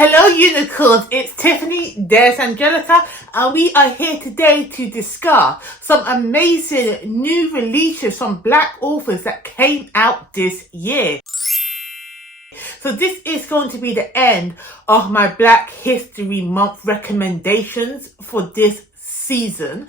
Hello unicorns, it's Tiffany, there's Angelica, and we are here today to discuss some amazing new releases from Black authors that came out this year. So this is going to be the end of my Black History Month recommendations for this season.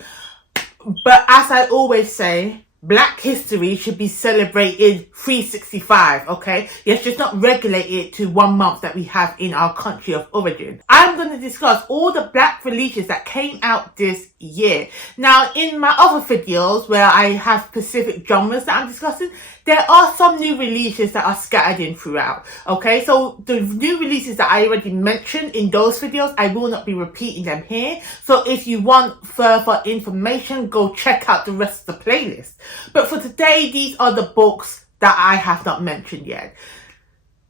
But as I always say, Black history should be celebrated 365, okay? Yes, just not regulated to 1 month that we have in our country of origin. I'm going to discuss all the Black releases that came out this year. Now, in my other videos where I have specific genres that I'm discussing, there are some new releases that are scattered in throughout, okay? So the new releases that I already mentioned in those videos, I will not be repeating them here. So if you want further information, go check out the rest of the playlist. But for today, these are the books that I have not mentioned yet.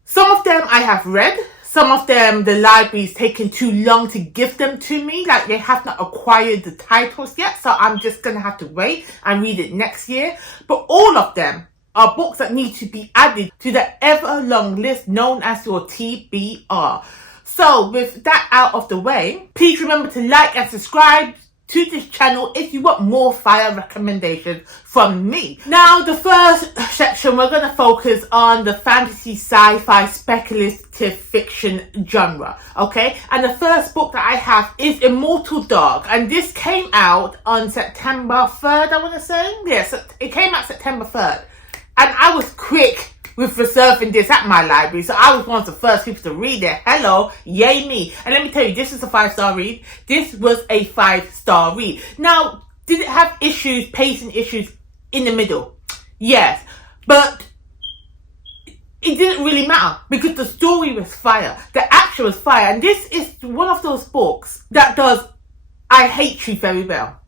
Some of them I have read. Some of them, the library's taken too long to give them to me. Like, they have not acquired the titles yet. So I'm just going to have to wait and read it next year. But all of them are books that need to be added to the ever-long list known as your TBR. So with that out of the way, please remember to like and subscribe to this channel if you want more fire recommendations from me. Now, the first section, we're going to focus on the fantasy, sci-fi, speculative fiction genre, okay? And the first book that I have is Immortal Dog, and this came out on September 3rd, I want to say. Yes, it came out September 3rd. And I was quick with reserving this at my library, so I was one of the first people to read it. Hello, yay me. And let me tell you, this is a 5-star read. This was a 5-star read. Now, did it have issues, pacing issues in the middle? Yes, but it didn't really matter because the story was fire. The action was fire. And this is one of those books that does I hate you very well.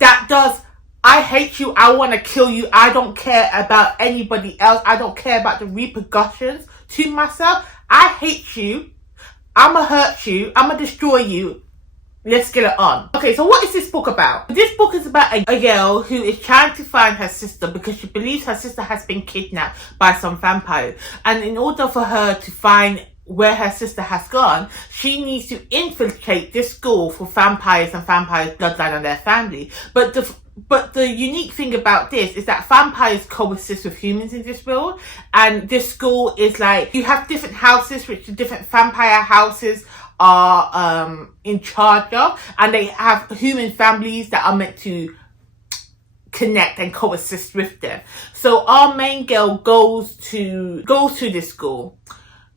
That does I hate you, I want to kill you, I don't care about anybody else, I don't care about the repercussions to myself. I hate you, I'ma hurt you, I'ma destroy you, let's get it on. Okay, so what is this book about? This book is about a girl who is trying to find her sister because she believes her sister has been kidnapped by some vampires. And in order for her to find where her sister has gone, she needs to infiltrate this school for vampires and vampires' bloodline on their family. But the unique thing about this is that vampires coexist with humans in this world, and this school is like, you have different houses which the different vampire houses are in charge of, and they have human families that are meant to connect and coexist with them. So our main girl goes to this school,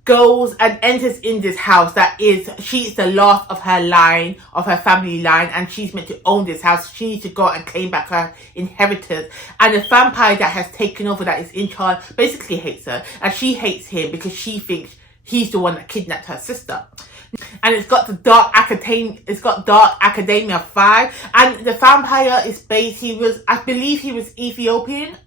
goes and enters in this house that she is the last of her line, of her family line, and she's meant to own this house. She needs to go and claim back her inheritance. And the vampire that has taken over, that is in charge, basically hates her. And she hates him because she thinks he's the one that kidnapped her sister. And it's got the dark academia, vibe. And the vampire is based, I believe he was Ethiopian.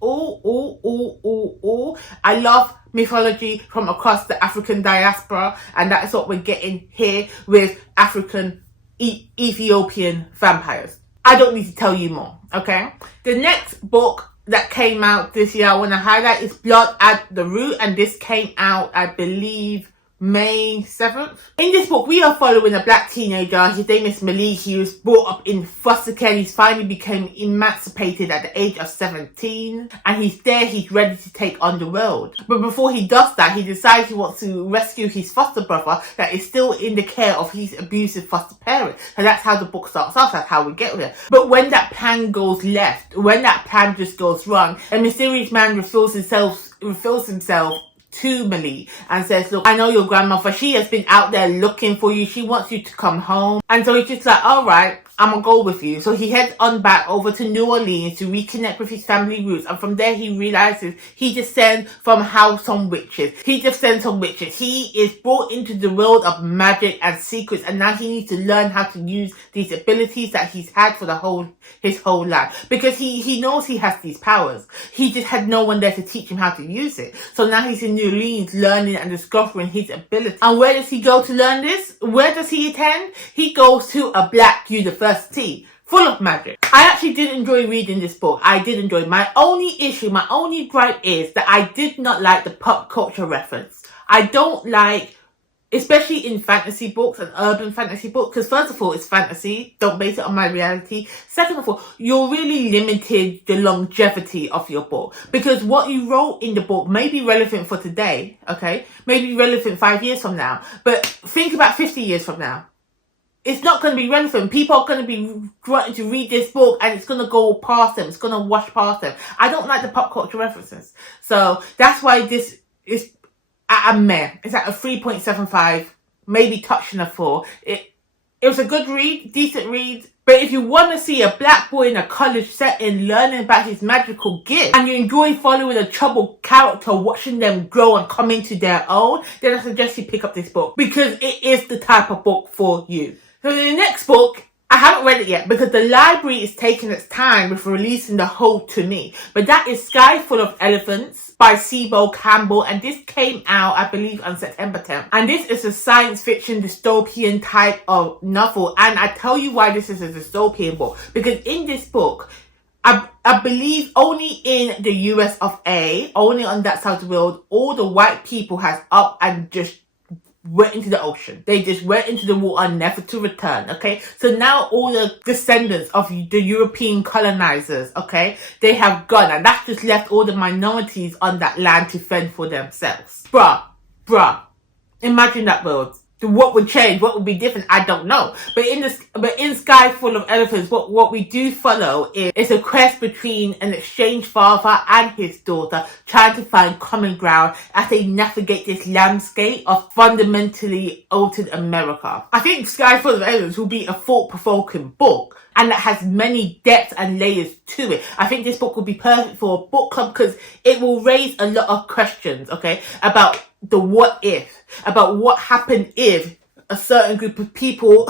I love mythology from across the African diaspora, and that is what we're getting here with African Ethiopian vampires. I don't need to tell you more, okay? The next book that came out this year I want to highlight is Blood at the Root, and this came out, I believe, May 7th. In this book, we are following a Black teenager. His name is Malik. He was brought up in foster care. He finally became emancipated at the age of 17. And he's ready to take on the world. But before he does that, he decides he wants to rescue his foster brother that is still in the care of his abusive foster parent. And that's how the book starts off. That's how we get there. But when that plan goes left, when that plan just goes wrong, a mysterious man reveals himself to Malik and says, look, I know your grandmother, she has been out there looking for you, she wants you to come home. And so he's just like, alright, I'm gonna go with you. So he heads on back over to New Orleans to reconnect with his family roots, and from there he realizes he descends from some witches. He is brought into the world of magic and secrets, and now he needs to learn how to use these abilities that he's had for his whole life, because he knows he has these powers. He just had no one there to teach him how to use it. So now he's in New Orleans learning and discovering his ability. And where does he go to learn this? Where does he attend? He goes to a Black university full of magic. I actually did enjoy reading this book. I did enjoy it. My only gripe is that I did not like the pop culture reference. I don't like especially in fantasy books and urban fantasy books, because first of all, it's fantasy, don't base it on my reality. Second of all, you're really limited the longevity of your book, because what you wrote in the book may be relevant for today, okay, may be relevant 5 years from now, but think about 50 years from now. It's not going to be relevant. People are going to be wanting to read this book and it's going to go past them. It's going to wash past them. I don't like the pop culture references. So that's why this is at a meh. It's at a 3.75, maybe touching a 4. It was a good read, decent read. But if you want to see a black boy in a college setting learning about his magical gift, and you enjoy following a troubled character, watching them grow and come into their own, then I suggest you pick up this book, because it is the type of book for you. So the next book, I haven't read it yet because the library is taking its time with releasing the Holt to me. But that is Sky Full of Elephants by Cebo, Campbell, and this came out, I believe, on September 10th. And this is a science fiction dystopian type of novel. And I tell you why this is a dystopian book. Because in this book, I believe only in the US of A, only on that side of the world, all the white people has up and just went into the ocean. They just went into the water, never to return, okay? So now all the descendants of the European colonizers, okay, they have gone, and that's just left all the minorities on that land to fend for themselves. Bruh, imagine that world. What would change? What would be different? I don't know. But in Sky Full of Elephants, what we do follow is a quest between an estranged father and his daughter, trying to find common ground as they navigate this landscape of fundamentally altered America. I think Sky Full of Elephants will be a thought-provoking book, and that has many depths and layers to it. I think this book will be perfect for a book club because it will raise a lot of questions, okay, about the what if, about what happened if a certain group of people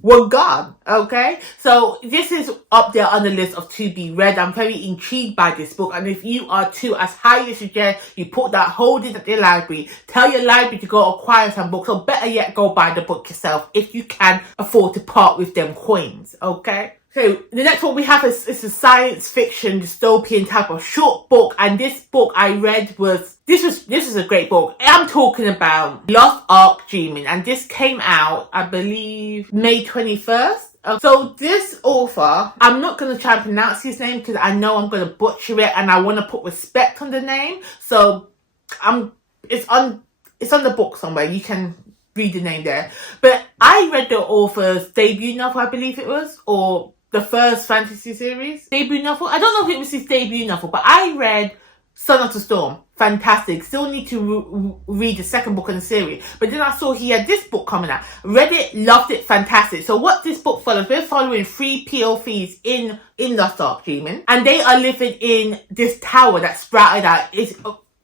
were gone, okay? So this is up there on the list of to be read. I'm very intrigued by this book, and if you are too, as highly suggest you put that hold in at the library. Tell your library to go acquire some books, or better yet, go buy the book yourself if you can afford to part with them coins, okay? So the next one we have is a science fiction dystopian type of short book, and this book I read was this is a great book. I'm talking about Lost Ark Dreaming, and this came out, I believe, May 21st. So this author, I'm not going to try and pronounce his name because I know I'm going to butcher it, and I want to put respect on the name. So it's on the book somewhere. You can read the name there. But I read the author's debut novel, I believe it was, or the first fantasy series debut novel. I don't know if it was his debut novel, but I read Son of the Storm. Fantastic. Still need to read the second book in the series. But then I saw he had this book coming out. Read it, loved it, fantastic. So what this book follows, we're following 3 POVs in Lost Ark Dreaming, and they are living in this tower that sprouted out.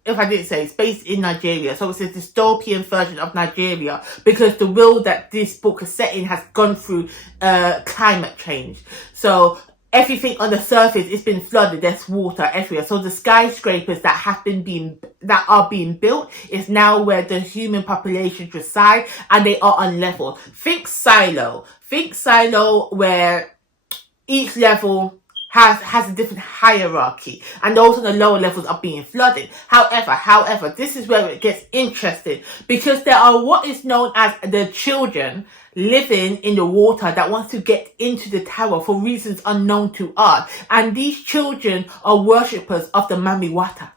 If I didn't say, it's based in Nigeria. So it's a dystopian version of Nigeria, because the world that this book is set in has gone through climate change. So everything on the surface has been flooded. There's water everywhere. So the skyscrapers that are being built is now where the human population reside, and they are on level. Think silo where each level has a different hierarchy, and those on the lower levels are being flooded. However, this is where it gets interesting, because there are what is known as the children living in the water that wants to get into the tower for reasons unknown to us, and these children are worshippers of the Mami Water.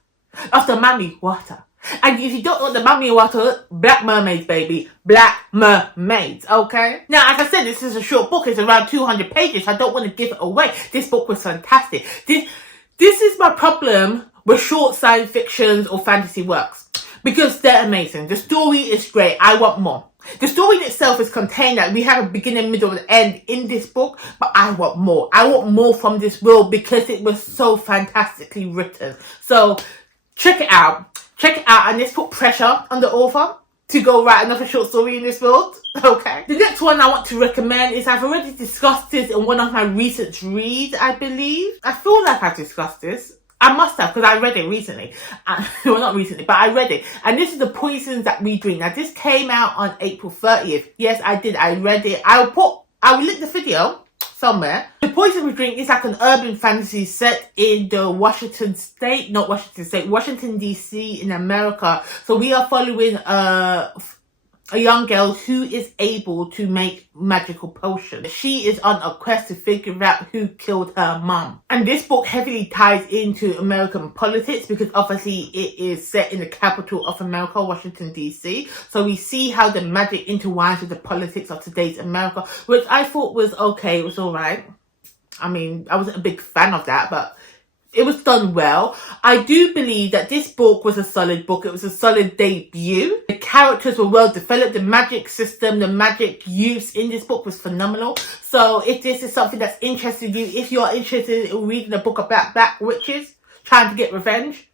And if you don't know the Mami Water, black mermaids, baby. Black mermaids, okay? Now, as I said, this is a short book. It's around 200 pages. I don't want to give it away. This book was fantastic. This is my problem with short science fictions or fantasy works, because they're amazing. The story is great. I want more. The story in itself is contained, that we have a beginning, middle, and end in this book, but I want more. I want more from this world because it was so fantastically written. So, check it out, and let's put pressure on the author to go write another short story in this world, okay? The next one I want to recommend is, I've already discussed this in one of my recent reads, I believe. I feel like I've discussed this. I must have, because I read it recently. Well, not recently, but I read it. And this is The Poisons That We Drink. Now, this came out on April 30th. Yes, I did. I read it. I will link the video somewhere. The Poison We Drink is like an urban fantasy set in the Washington DC in America. So we are following a young girl who is able to make magical potions. She is on a quest to figure out who killed her mum. And this book heavily ties into American politics because obviously it is set in the capital of America, Washington, D.C. So we see how the magic intertwines with the politics of today's America, which I thought was okay. It was alright. I mean, I wasn't a big fan of that, but it was done well. I do believe that this book was a solid book. It was a solid debut. The characters were well developed. The magic system, the magic use in this book was phenomenal. So if this is something that's interested you, if you're interested in reading a book about black witches trying to get revenge,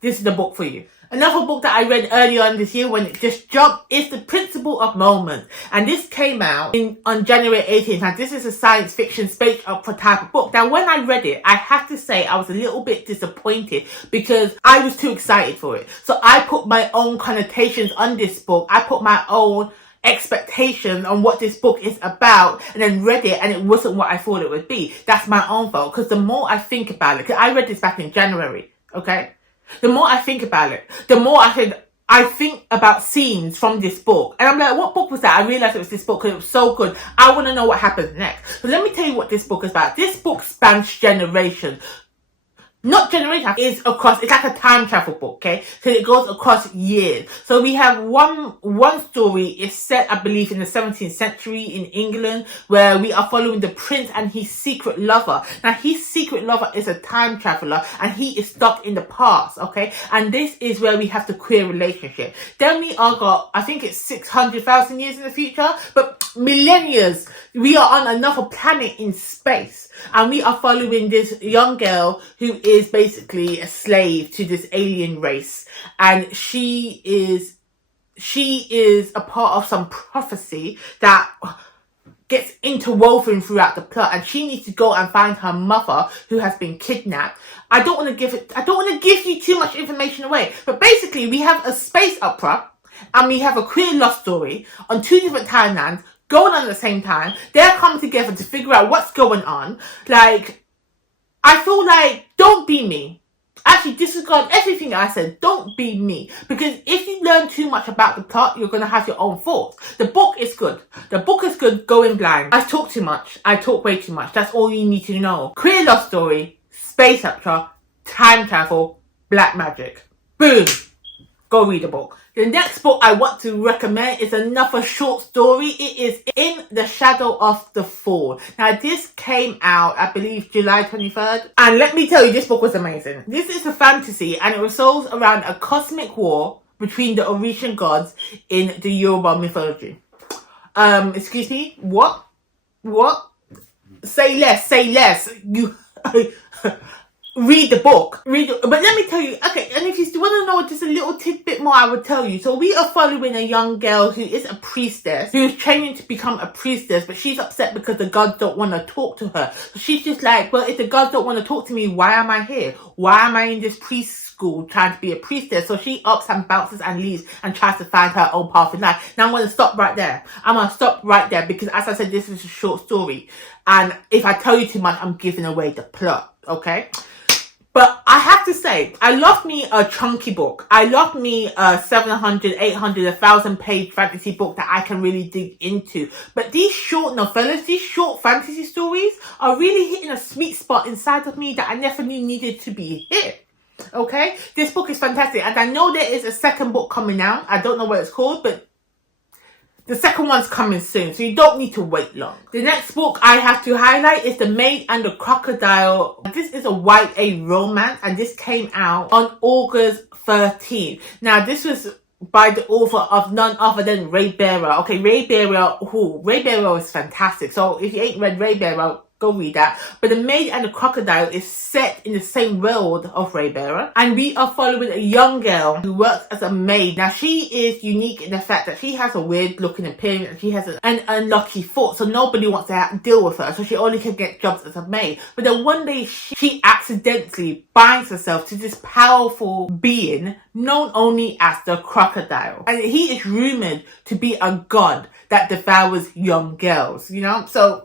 this is the book for you. Another book that I read earlier on this year when it just dropped is The Principle of Moments. And this came out on January 18th. Now, this is a science fiction space opera type of book. Now, when I read it, I have to say I was a little bit disappointed because I was too excited for it. So I put my own connotations on this book. I put my own expectation on what this book is about and then read it and it wasn't what I thought it would be. That's my own fault because the more I think about it, because I read this back in January, okay? The more I think about it, the more I think about scenes from this book. And I'm like, what book was that? I realized it was this book because it was so good. I want to know what happens next. So let me tell you what this book is about. This book spans generations. Not generation, it's like a time travel book, okay? So it goes across years. So we have one story is set, I believe, in the 17th century in England, where we are following the prince and his secret lover. Now, his secret lover is a time traveler and he is stuck in the past, okay? And this is where we have the queer relationship. Then we are got, I think it's 600,000 years in the future, but millennia. We are on another planet in space. And we are following this young girl who is basically a slave to this alien race. And she is a part of some prophecy that gets interwoven throughout the plot. And she needs to go and find her mother who has been kidnapped. I don't want to give you too much information away. But basically we have a space opera and we have a queer love story on two different timelines going on at the same time. They're coming together to figure out what's going on. Like, I feel like, don't be me. Actually, disregard everything I said. Don't be me. Because if you learn too much about the plot, you're going to have your own thoughts. The book is good. The book is good going blind. I talk too much. I talk way too much. That's all you need to know. Queer love story, space opera, time travel, black magic. Boom. Go read the book. The next book I want to recommend is another short story. It is In the Shadow of the Fall. Now, this came out, I believe, July 23rd. And let me tell you, this book was amazing. This is a fantasy and it revolves around a cosmic war between the Orishan gods in the Yoruba mythology. Excuse me? What? Say less. You... Read the book. But let me tell you, okay, and if you want to know just a little tidbit more, I would tell you. So we are following a young girl who is a priestess, who is training to become a priestess, but she's upset because the gods don't want to talk to her. So she's just like, well, if the gods don't want to talk to me, why am I here? Why am I in this priest school trying to be a priestess? So she ups and bounces and leaves and tries to find her own path in life. Now I'm going to stop right there. Because as I said, this is a short story. And if I tell you too much, I'm giving away the plot, okay? But I have to say, I love me a chunky book. I love me a 700, 800, 1,000 page fantasy book that I can really dig into. But these short novellas, these short fantasy stories are really hitting a sweet spot inside of me that I never knew needed to be hit. Okay? This book is fantastic. And I know there is a second book coming out. I don't know what it's called, but the second one's coming soon, so you don't need to wait long. The next book I have to highlight is The MAID and the CROCODILE. This is a YA romance, and this came out on August 13th. Now, this was by the author of none other than Ray Bearer. Okay, Ray Bearer is fantastic. So if you ain't read Ray Bearer, go read that. But The MAID and the CROCODILE is set in the same world of Ray Bearer. And we are following a young girl who works as a maid. Now, she is unique in the fact that she has a weird looking appearance and she has an unlucky foot. So nobody wants to deal with her. So she only can get jobs as a maid. But then one day she accidentally binds herself to this powerful being known only as the crocodile. And he is rumored to be a god that devours young girls, you know? So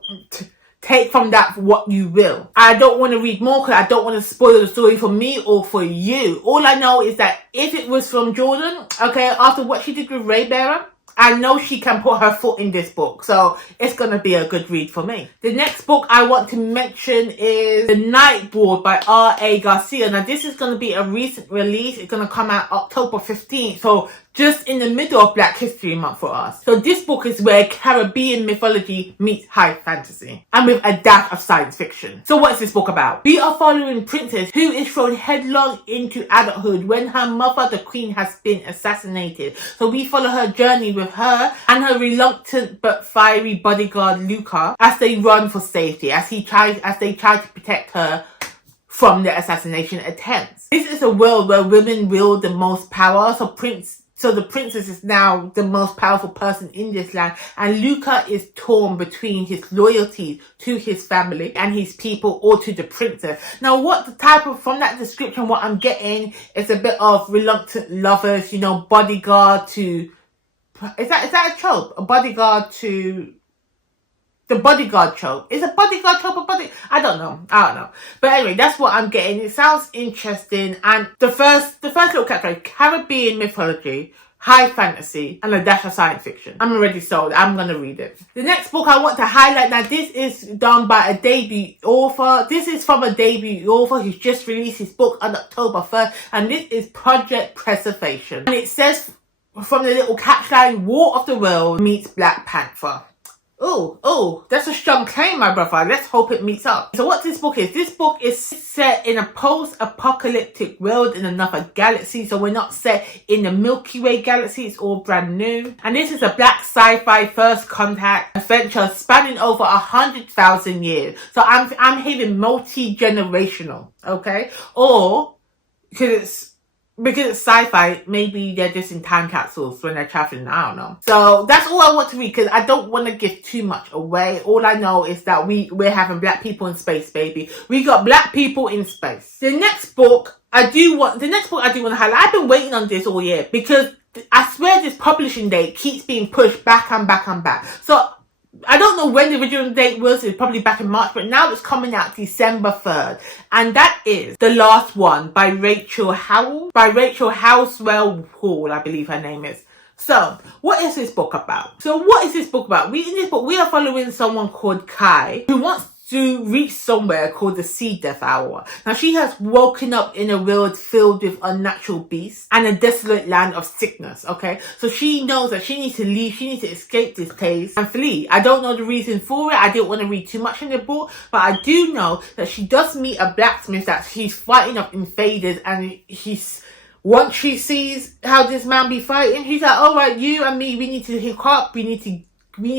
take from that what you will. I don't want to read more because I don't want to spoil the story for me or for you. All I know is that if it was from Jordan, okay, after what she did with Ray Bearer, I know she can put her foot in this book, so it's going to be a good read for me. The next book I want to mention is The NIGHTWARD by R S A Garcia. Now, this is going to be a recent release. It's going to come out October 15th, so just in the middle of Black History Month for us. So this book is where Caribbean mythology meets high fantasy, and with a dash of science fiction. So what is this book about? We are following Princess, who is thrown headlong into adulthood when her mother, the Queen, has been assassinated. So we follow her journey with her and her reluctant but fiery bodyguard Luca as they run for safety, as they try to protect her from the assassination attempts. This is a world where women wield the most power, so the princess is now the most powerful person in this land, and Luca is torn between his loyalty to his family and his people, or to the princess. Now, from that description, what I'm getting is a bit of reluctant lovers, you know, bodyguard to, is that a trope? A bodyguard to, the bodyguard trope. Is a bodyguard trope a body? I don't know. But anyway, that's what I'm getting. It sounds interesting. And the first little category, Caribbean mythology, high fantasy, and a dash of science fiction. I'm already sold. I'm going to read it. The next book I want to highlight, now this is done by a debut author. This is from a debut author who's just released his book on October 1st. And this is Project Preservation. And it says from the little catchline, War of the World meets Black Panther. Oh, that's a strong claim, my brother. Let's hope it meets up. So what this book is? This book is set in a post-apocalyptic world in another galaxy. So we're not set in the Milky Way galaxy. It's all brand new. And this is a black sci-fi first contact adventure spanning over 100,000 years. So I'm hearing multi-generational, okay? Or, because it's sci-fi, maybe they're just in time capsules when they're traveling, I don't know. So that's all I want to read, because I don't want to give too much away. All I know is that we're having black people in space, baby. We got black people in space. The next book I do want to highlight, I've been waiting on this all year, because I swear this publishing date keeps being pushed back and back and back. So I don't know when the original date was. It's probably back in March, but now it's coming out December 3rd. And that is The Last One by Rachel Howzell, Hall, I believe her name is. So, what is this book about? In this book, we are following someone called Kai, who wants to reach somewhere called the Sea Death Hour. Now, she has woken up in a world filled with unnatural beasts and a desolate land of sickness, okay? So she knows that she needs to leave, she needs to escape this place and flee. I don't know the reason for it. I didn't want to read too much in the book, but I do know that she does meet a blacksmith that she's fighting up invaders, and once she sees how this man be fighting, she's like, all right, you and me, we need to hook up, we need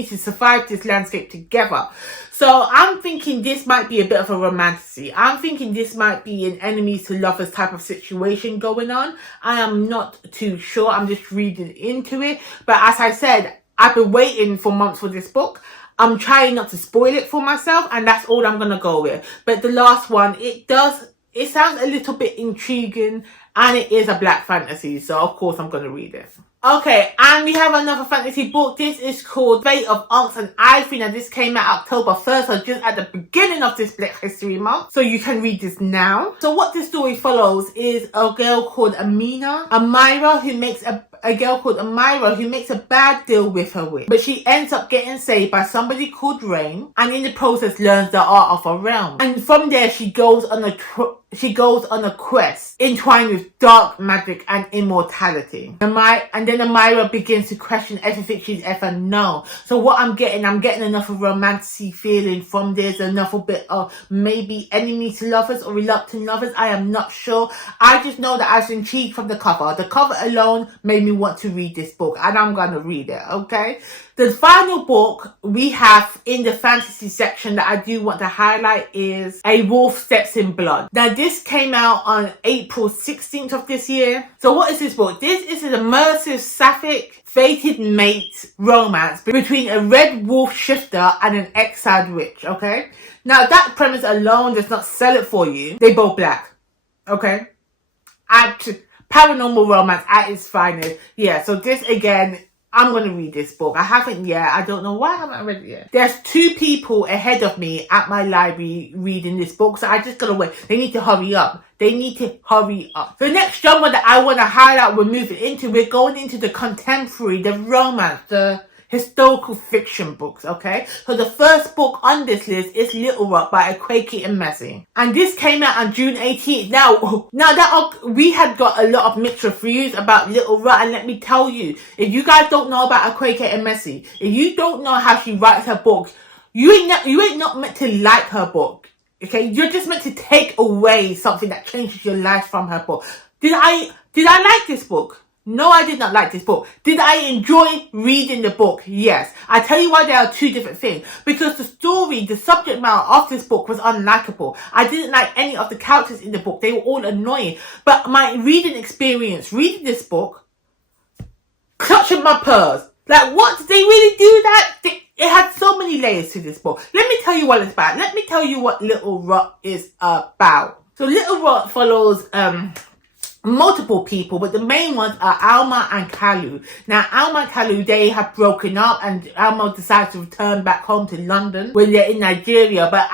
to survive this landscape together. So I'm thinking this might be a bit of a romantasy. I'm thinking this might be an enemies to lovers type of situation going on. I am not too sure. I'm just reading into it. But as I said, I've been waiting for months for this book. I'm trying not to spoil it for myself, and that's all I'm going to go with. But the last one, it sounds a little bit intriguing, and it is a black fantasy. So of course I'm going to read it. Okay, and we have another fantasy book. This is called Fate of ONYX and IVORY. Now, this came out October 1st, so just at the beginning of this Black History Month. So you can read this now. So what this story follows is a girl called Amira, who makes a bad deal with her witch. But she ends up getting saved by somebody called Rain, and in the process learns the art of her realm. And from there, she goes on a quest entwined with dark magic and immortality. And then Amira begins to question everything she's ever known. So what I'm getting enough of romantic feeling from this, enough a bit of maybe enemies to lovers or reluctant lovers. I am not sure. I just know that I was intrigued from the cover. The cover alone made me want to read this book, and I'm going to read it, okay? The final book we have in the fantasy section that I do want to highlight is A Wolf Steps in Blood. Now, this came out on April 16th of this year. So what is this book? This is an immersive sapphic fated mate romance between a red wolf shifter and an exiled witch, okay? Now, that premise alone does not sell it for you. They both black, okay? Paranormal romance at its finest. Yeah, so this again, I'm going to read this book. I haven't yet. I don't know why I haven't read it yet. There's 2 people ahead of me at my library reading this book, so I just got to wait. They need to hurry up. They need to hurry up. The next genre that I want to highlight, we're going into the contemporary, the romance, the historical fiction books, okay? So the first book on this list is Little Rock by Ifueko. And this came out on June 18th. Now that we had got a lot of mixed reviews about Little Rock, and let me tell you, if you guys don't know about Ifueko, if you don't know how she writes her books, you ain't not meant to like her book. Okay, you're just meant to take away something that changes your life from her book. Did I like this book? No, I did not like this book. Did I enjoy reading the book? Yes. I tell you why there are 2 different things. Because the story, the subject matter of this book was unlikable. I didn't like any of the characters in the book. They were all annoying. But my reading experience, reading this book, clutching my pearls. Like, what? Did they really do that? It had so many layers to this book. Let me tell you what it's about. Let me tell you what Little Rock is about. So Little Rock follows multiple people, but the main ones are Alma and Kalu. Now, Alma and Kalu, they have broken up, and Alma decides to return back home to London when they're in Nigeria. But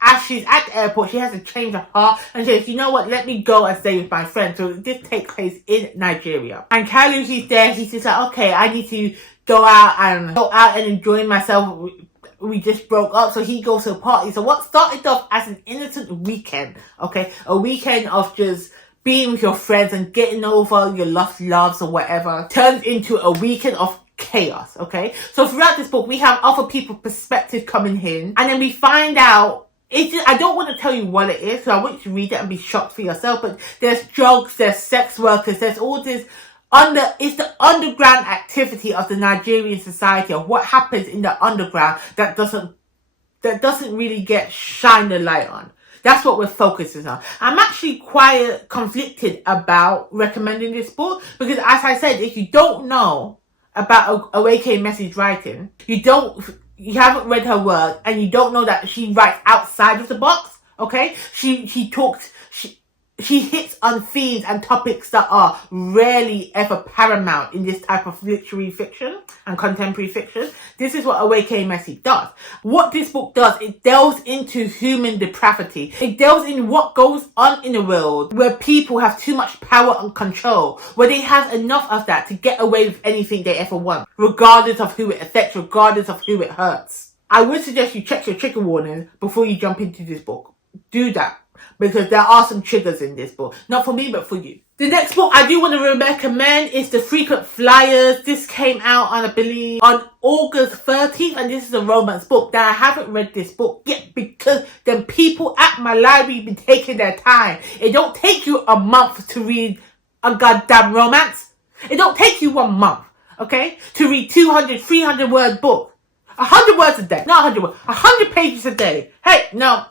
as she's at the airport, she has to change her heart and she says, you know what, let me go and stay with my friend. So this takes place in Nigeria. And Kalu, he's there, he's just like, okay, I need to go out and enjoy myself. We just broke up, so he goes to a party. So what started off as an innocent weekend, okay, a weekend of just being with your friends and getting over your lost loves or whatever, turns into a weekend of chaos, okay? So throughout this book, we have other people's perspective coming in, and then we find out, I don't want to tell you what it is, so I want you to read it and be shocked for yourself, but there's drugs, there's sex workers, there's all this, it's the underground activity of the Nigerian society, of what happens in the underground that doesn't really get shined a light on. That's what we're focusing on. I'm actually quite conflicted about recommending this book because, as I said, if you don't know about Awake message writing, you haven't read her work, and you don't know that she writes outside of the box, okay? She hits on themes and topics that are rarely ever paramount in this type of literary fiction and contemporary fiction. This is what Awake Message does. What this book does, it delves into human depravity. It delves in what goes on in the world where people have too much power and control, where they have enough of that to get away with anything they ever want, regardless of who it affects, regardless of who it hurts. I would suggest you check your trigger warnings before you jump into this book. Do that. Because there are some triggers in this book. Not for me, but for you. The next book I do want to recommend is The Frequent Flyers. This came out on, I believe, on August 13th. And this is a romance book. Now, I haven't read this book yet because the people at my library have been taking their time. It don't take you a month to read a goddamn romance. It don't take you 1 month, okay? To read 200, 300 word book. 100 words a day. Not 100 words. 100 pages a day. Hey, no.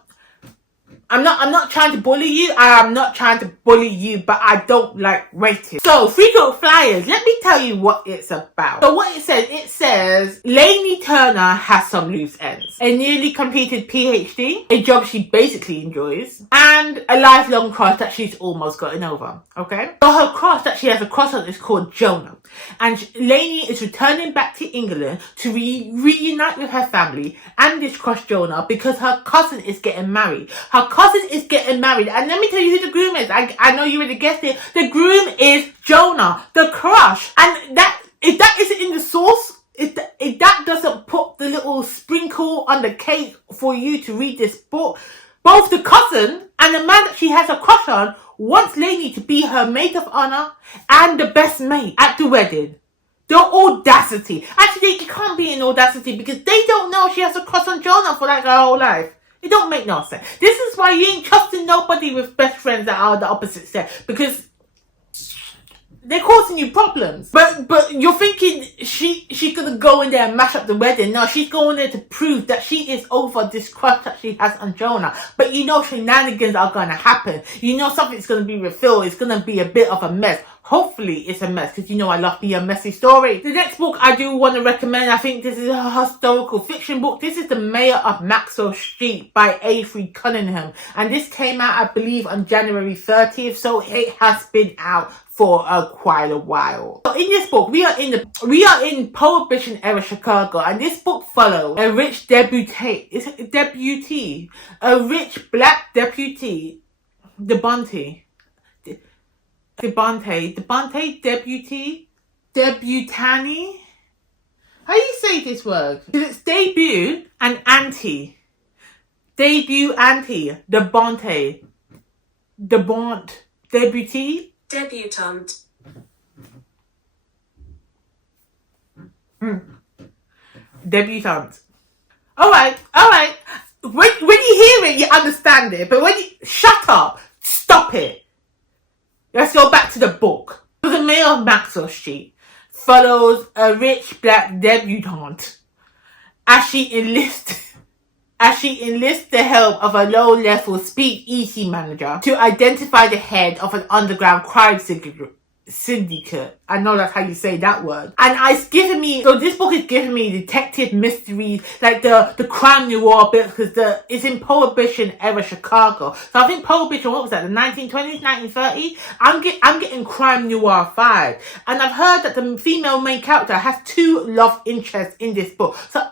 I'm not trying to bully you. I'm not trying to bully you, but I don't like waiting. So, Frequent Flyers, let me tell you what it's about. So what it says, Lainey Turner has some loose ends. A newly completed PhD, a job she basically enjoys, and a lifelong crush that she's almost gotten over, okay? So her crush that she has a crush on is called Jonah. And Lainey is returning back to England to reunite with her family and this crush Jonah because her cousin is getting married. Her cousin is getting married, and let me tell you who the groom is. I know you already guessed it. The groom is Jonah, the crush. And if that isn't in the source, if that doesn't put the little sprinkle on the cake for you to read this book, both the cousin and the man that she has a crush on wants Lainey to be her maid of honor and the best mate at the wedding. The audacity. Actually, it can't be an audacity because they don't know she has a crush on Jonah for like her whole life. It don't make no sense. This is why you ain't trusting nobody with best friends that are the opposite sex, because they're causing you problems. But you're thinking she's gonna go in there and mash up the wedding. No, she's going there to prove that she is over this crush that she has on Jonah. But you know shenanigans are gonna happen. You know something's gonna be revealed. It's gonna be a bit of a mess. Hopefully it's a mess, because you know I love me a messy story. The next book I do want to recommend, I think this is a historical fiction book. This is The Mayor of Maxwell Street by Avery Cunningham. And this came out, I believe, on January 30th. So it has been out for quite a while. So in this book, we are in Prohibition era Chicago, and this book follows a rich debutee, a rich black debutee, debutante, How do you say this word? It's debut and anti. Debutante, debutante, debutee. Debutante. Debutante. Alright. When you hear it, you understand it. But when you... Shut up. Stop it. Let's go back to the book. The Mayor of Maxwell Street follows a rich black debutante as she enlists the help of a low-level speakeasy manager to identify the head of an underground crime syndicate. I know that's how you say that word. And this book is giving me detective mysteries, like the crime noir bit, because it's in Prohibition era Chicago. So I think Prohibition, what was that, the 1920s, 1930s? I'm getting crime noir vibe. And I've heard that the female main character has 2 love interests in this book. So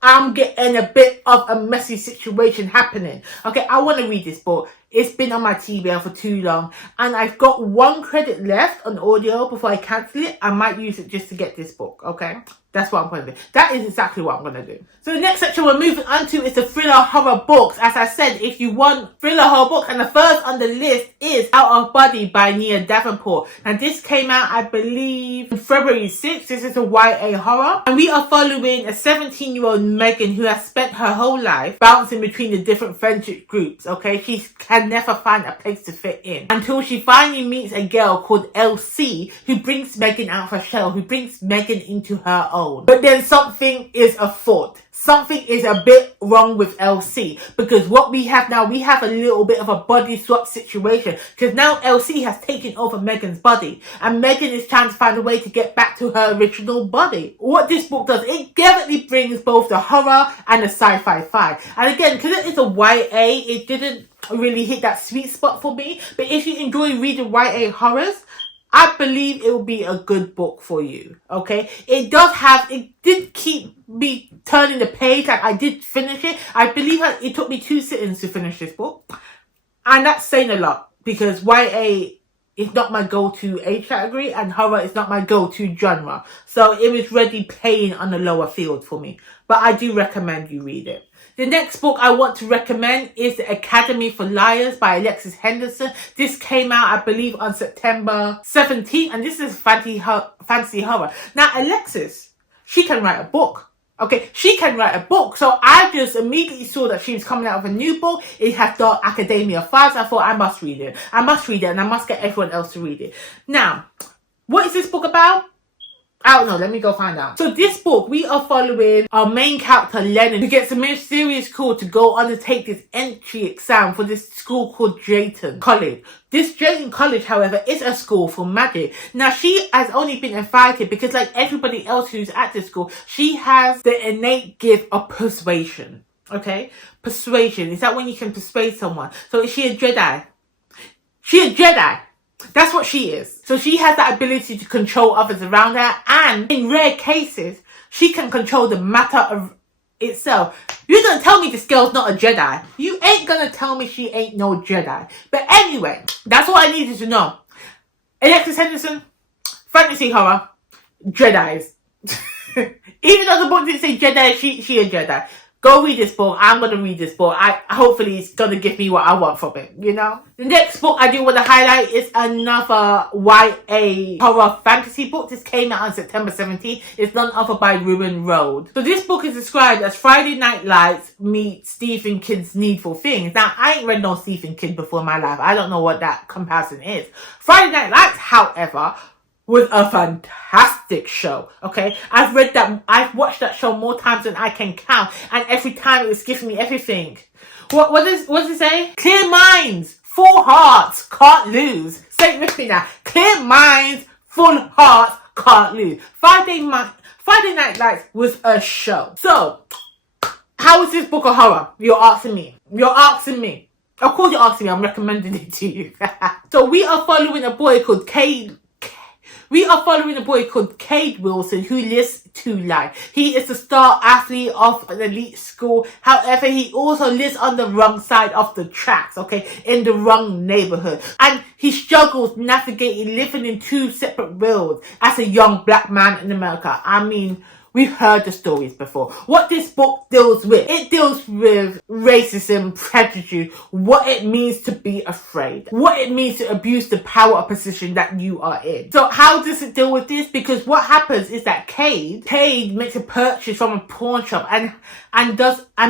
I'm getting a bit of a messy situation happening. Okay, I want to read this book. It's been on my TBR for too long. And I've got 1 credit left on audio before I cancel it. I might use it just to get this book, okay? That's what I'm going to do. That is exactly what I'm going to do. So the next section we're moving on to is the thriller horror books. As I said, if you want thriller horror books, and the first on the list is Out of Body by Nia Davenport. And this came out, I believe, on February 6th. This is a YA horror. And we are following a 17-year-old Megan who has spent her whole life bouncing between the different friendship groups, okay? She can never find a place to fit in until she finally meets a girl called LC who brings Megan out of her shell, who brings Megan into her own. But then something is afoot. Something is a bit wrong with LC, because what we have now, we have a little bit of a body swap situation, because now LC has taken over Megan's body and Megan is trying to find a way to get back to her original body. What this book does, it definitely brings both the horror and the sci-fi. And again, because it is a YA, it didn't really hit that sweet spot for me. But if you enjoy reading YA horrors, I believe it will be a good book for you, okay? It did keep me turning the page, like I did finish it. I believe it took me 2 sittings to finish this book. And that's saying a lot, because YA is not my go-to age category and horror is not my go-to genre. So it was really playing on the lower field for me. But I do recommend you read it. The next book I want to recommend is The Academy for Liars by Alexis Henderson. This came out, I believe, on September 17th, and this is fantasy horror. Now, Alexis, she can write a book. Okay, she can write a book. So I just immediately saw that she was coming out with a new book. It has Dark Academia vibes. I thought, I must read it. I must read it, and I must get everyone else to read it. Now, what is this book about? I don't know, let me go find out. So this book, we are following our main character, Lennon, who gets a mysterious call to go undertake this entry exam for this school called Drayton College. This Drayton College, however, is a school for magic. Now, she has only been invited because, like everybody else who's at this school, she has the innate gift of persuasion. Okay? Persuasion. Is that when you can persuade someone? So is she a Jedi? She a Jedi. That's what she is. So she has that ability to control others around her, and in rare cases, she can control the matter of itself. You're gonna tell me this girl's not a Jedi. You ain't gonna tell me she ain't no Jedi. But anyway, that's all I needed to know. Alexis Henderson, fantasy horror, Jedis. Even though the book didn't say Jedi, she a Jedi. Go read this book. I'm going to read this book. Hopefully it's going to give me what I want from it, you know? The next book I do want to highlight is another YA horror fantasy book. This came out on September 17th. It's none other by Ruin Road. So this book is described as Friday Night Lights meets Stephen King's Needful Things. Now, I ain't read no Stephen King before in my life. I don't know what that comparison is. Friday Night Lights, however, was a fantastic show, okay? I've watched that show more times than I can count, and every time it was giving me everything. What does it say? Clear minds, full hearts, can't lose. Say it with me now. Clear minds, full hearts, can't lose. Friday Night Lights was a show. So, how is this book a horror? You're asking me. Of course you're asking me. I'm recommending it to you. So we are following a boy called Cade Wilson, who lives to life. He is the star athlete of an elite school. However, he also lives on the wrong side of the tracks, okay, in the wrong neighborhood. And he struggles navigating living in two separate worlds as a young black man in America. I mean, we've heard the stories before. What this book deals with, it deals with racism, prejudice, what it means to be afraid, what it means to abuse the power or position that you are in. So how does it deal with this? Because what happens is that Cade makes a purchase from a pawn shop and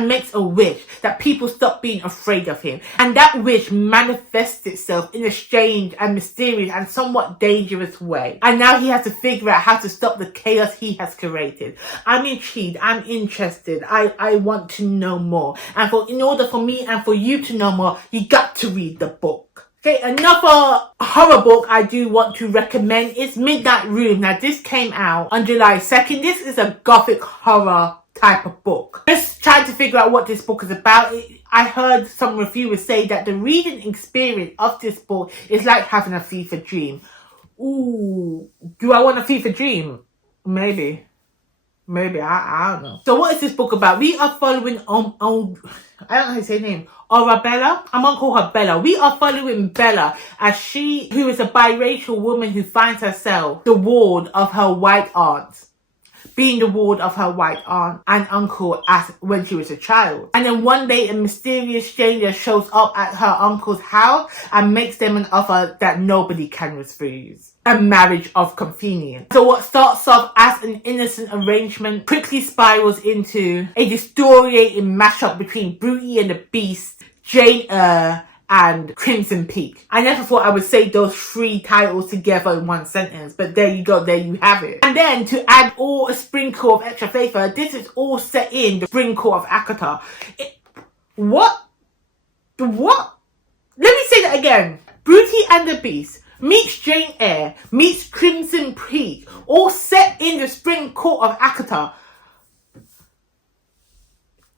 makes a wish that people stop being afraid of him. And that wish manifests itself in a strange and mysterious and somewhat dangerous way. And now he has to figure out how to stop the chaos he has created. I'm intrigued. I'm interested. I want to know more. And in order for me and for you to know more, you got to read the book. Okay, another horror book I do want to recommend is Midnight Room. Now, this came out on July 2nd. This is a gothic horror type of book. Just trying to figure out what this book is about. I heard some reviewers say that the reading experience of this book is like having a fever dream. Ooh, do I want a fever dream? Maybe, I don't know. So what is this book about? We are following, I don't know how to say her name, Bella? I'm gonna call her Bella. We are following Bella as who is a biracial woman who finds herself the ward of her white aunt. Being the ward of her white aunt and uncle when she was a child. And then one day a mysterious stranger shows up at her uncle's house and makes them an offer that nobody can refuse. A marriage of convenience. So what starts off as an innocent arrangement quickly spirals into a distoriating mashup between Beauty and the Beast, Jane Eyre, and Crimson Peak. I never thought I would say those three titles together in one sentence, but there you go, there you have it. And then to add a sprinkle of extra flavor, this is all set in the spring court of Akata. What? Let me say that again. Beauty and the Beast meets Jane Eyre, meets Crimson Peak, all set in the spring court of Akata.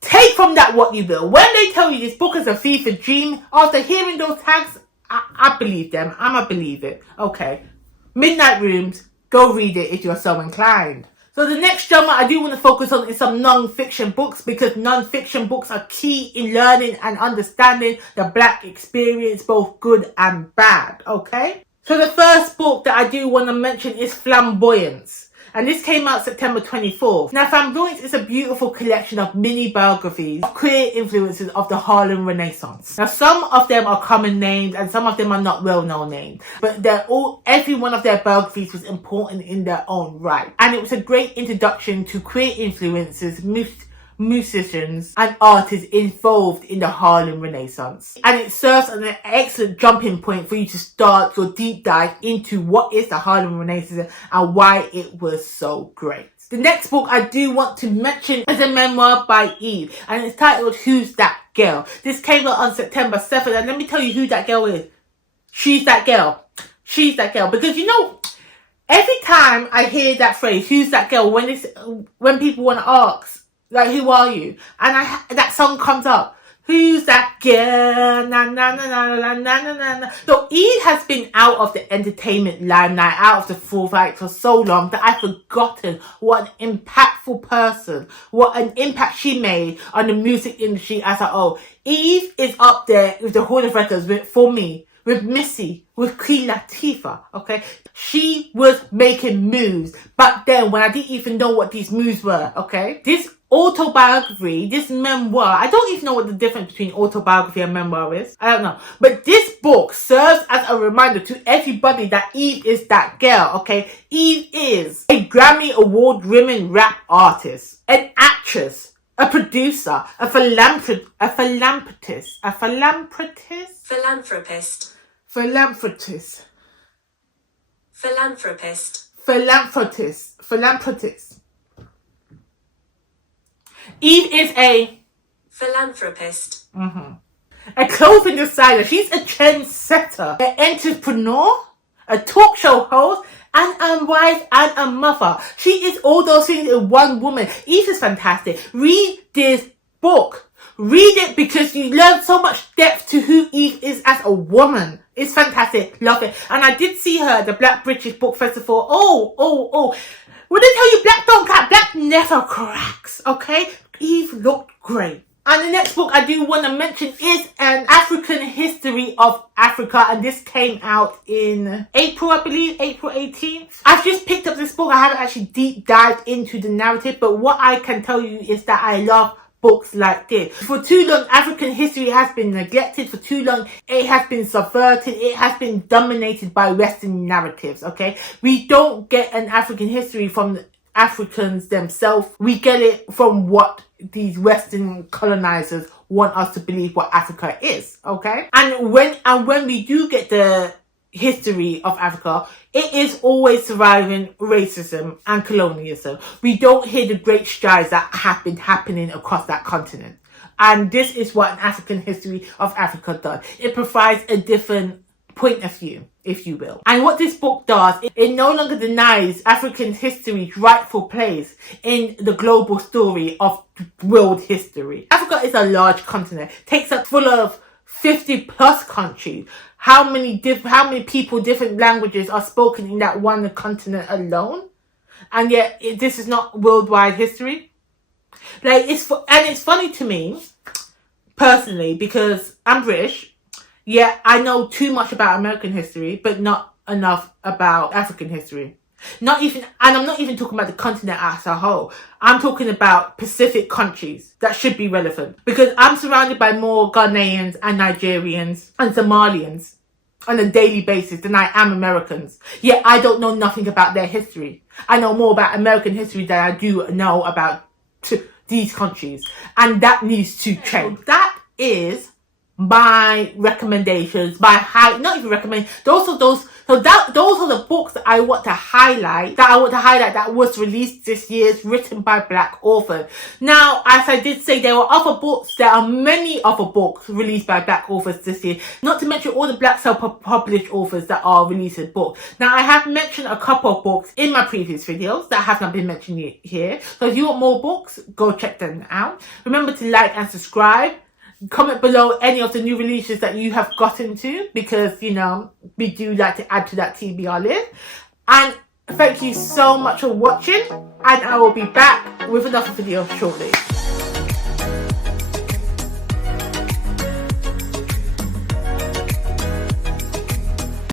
Take from that what you will. When they tell you this book is a fever dream, after hearing those tags, I believe them. I'ma believe it. Okay. Midnight Rooms, go read it if you're so inclined. So the next genre I do want to focus on is some non-fiction books, because non-fiction books are key in learning and understanding the black experience, both good and bad. Okay? So the first book that I do want to mention is Flamboyance. And this came out September 24th. Now, Flamboyance is a beautiful collection of mini biographies of queer influences of the Harlem Renaissance. Now, some of them are common names and some of them are not well-known names. But every one of their biographies was important in their own right. And it was a great introduction to queer influences, musicians and artists involved in the Harlem Renaissance. And it serves as an excellent jumping point for you to start your deep dive into what is the Harlem Renaissance and why it was so great. The next book I do want to mention is a memoir by Eve, and it's titled Who's That Girl? This came out on September 7th, and let me tell you who that girl is. She's that girl. She's that girl. Because you know, every time I hear that phrase, who's that girl, when people want to ask, like, who are you? And that song comes up. Who's that girl? Na na na na na na na na. So Eve has been out of the entertainment limelight, out of the spotlight for so long that I've forgotten what an impactful person, what an impact she made on the music industry as a whole. Eve is up there with the Hall of Records for me, with Missy, with Queen Latifah, okay? She was making moves back then when I didn't even know what these moves were, okay? This autobiography, this memoir, I don't even know what the difference between autobiography and memoir is. I don't know. But this book serves as a reminder to everybody that Eve is that girl, okay? Eve is a Grammy Award-winning rap artist, an actress, a producer, a philanthropist, Eve is a philanthropist. a clothing designer. She's a trendsetter, an entrepreneur, a talk show host, and a wife and a mother. She is all those things in one woman. Eve is fantastic. Read this book. Read it because you learn so much depth to who Eve is as a woman. It's fantastic. Love it. And I did see her at the Black British Book Festival. Oh. When they tell you black don't crack, black never cracks. Okay? Eve looked great. And the next book I do want to mention is An African History of Africa. And this came out in April, I believe, April 18th. I've just picked up this book. I haven't actually deep dived into the narrative. But what I can tell you is that I love books like this. For too long, African history has been neglected. For too long, it has been subverted. It has been dominated by Western narratives, okay? We don't get an African history from the Africans themselves. We get it from what these Western colonizers want us to believe what Africa is, okay? And when we do get the history of Africa, it is always surviving racism and colonialism. We don't hear the great strides that have been happening across that continent. And this is what an African history of Africa does. It provides a different point of view, if you will. And what this book does, it no longer denies African history's rightful place in the global story of world history. Africa is a large continent, takes up full of 50 plus countries. How many people, different languages are spoken in that one continent alone? And yet, this is not worldwide history. Like, it's funny to me, personally, because I'm British. Yeah, I know too much about American history, but not enough about African history. And I'm not even talking about the continent as a whole. I'm talking about Pacific countries that should be relevant. Because I'm surrounded by more Ghanaians and Nigerians and Somalians on a daily basis than I am Americans. Yet I don't know nothing about their history. I know more about American history than I do know about these countries. And that needs to change. That is my recommendations, not even recommend, those are the books that I want to highlight, that was released this year, written by Black authors. Now, as I did say, there are many other books released by Black authors this year, not to mention all the Black self-published authors that are releasing books. Now, I have mentioned a couple of books in my previous videos that have not been mentioned here, so if you want more books, go check them out. Remember to like and subscribe. Comment below any of the new releases that you have gotten to, because, you know, we do like to add to that TBR list. And thank you so much for watching, and I will be back with another video shortly.